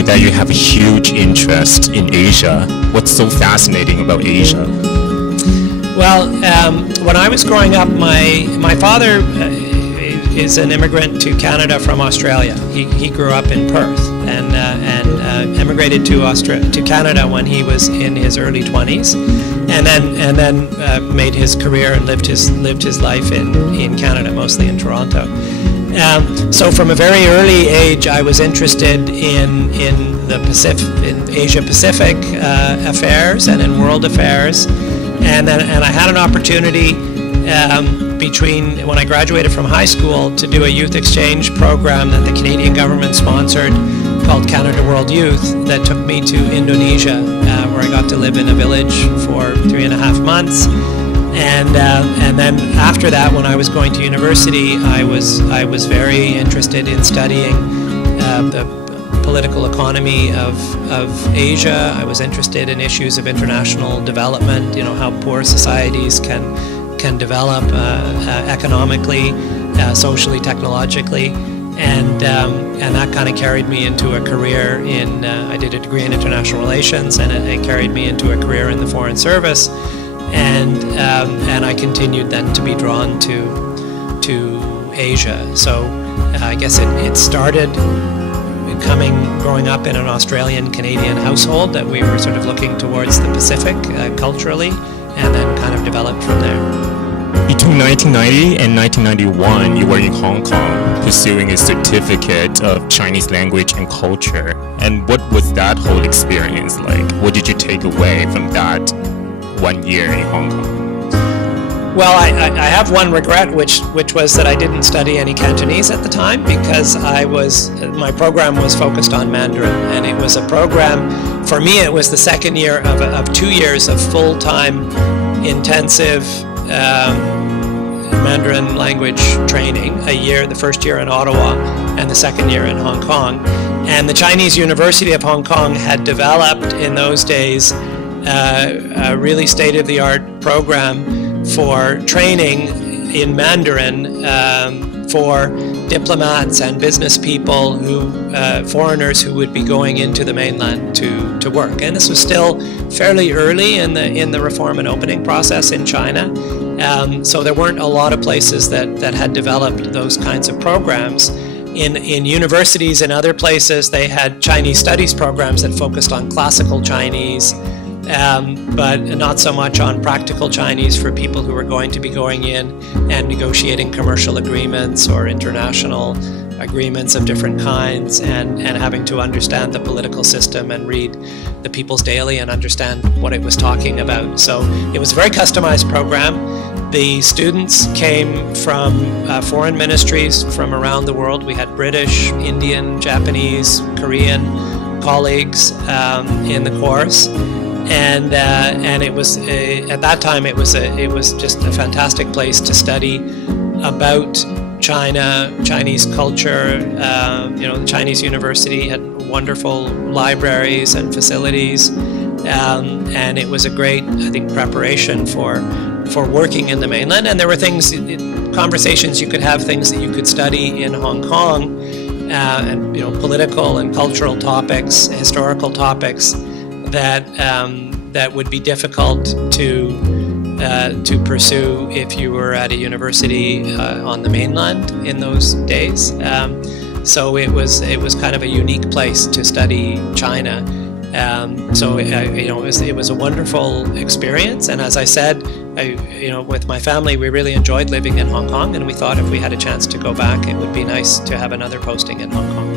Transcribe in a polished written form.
me that you have a huge interest in Asia. What's so fascinating about Asia? Well, when I was growing up, my father is an immigrant to Canada from Australia. He grew up in Perth and emigrated to Canada when he was in his early 20s, and then made his career and lived his life in Canada, mostly in Toronto. So from a very early age, I was interested in Asia Pacific affairs and in world affairs, and I had an opportunity between when I graduated from high school to do a youth exchange program that the Canadian government sponsored called Canada World Youth that took me to Indonesia, where I got to live in a village for 3.5 months. And then after that, when I was going to university, I was very interested in studying the political economy of Asia. I was interested in issues of international development, how poor societies can develop economically, socially, technologically, and that kind of carried me into a career in. I did a degree in international relations, and it carried me into a career in the Foreign Service, and I continued then to be drawn to Asia. So I guess it started growing up in an Australian-Canadian household, that we were sort of looking towards the Pacific culturally, and then kind of developed from there. Between 1990 and 1991, you were in Hong Kong pursuing a certificate of Chinese language and culture. And what was that whole experience like? What did you take away from that 1 year in Hong Kong? Well, I have one regret, which was that I didn't study any Cantonese at the time, because my program was focused on Mandarin, and it was a program, for me it was the second year of 2 years of full-time intensive Mandarin language training, the first year in Ottawa and the second year in Hong Kong. And the Chinese University of Hong Kong had developed in those days a really state-of-the-art program for training in Mandarin for diplomats and business people foreigners who would be going into the mainland to work. And this was still fairly early in the reform and opening process in China. So there weren't a lot of places that had developed those kinds of programs. In universities and other places, they had Chinese studies programs that focused on classical Chinese, but not so much on practical Chinese for people who were going to be going in and negotiating commercial agreements or international agreements of different kinds, and having to understand the political system and read the People's Daily and understand what it was talking about. So it was a very customized program. The students came from foreign ministries from around the world. We had British, Indian, Japanese, Korean colleagues in the course. And it was at that time it was just a fantastic place to study about China, Chinese culture. The Chinese University had wonderful libraries and facilities, and it was a great, I think, preparation for working in the mainland. And there were conversations you could have, things that you could study in Hong Kong, and political and cultural topics, historical topics that would be difficult to pursue if you were at a university on the mainland in those days. So it was kind of a unique place to study China. It was a wonderful experience. And as I said, with my family, we really enjoyed living in Hong Kong, and we thought if we had a chance to go back, it would be nice to have another posting in Hong Kong.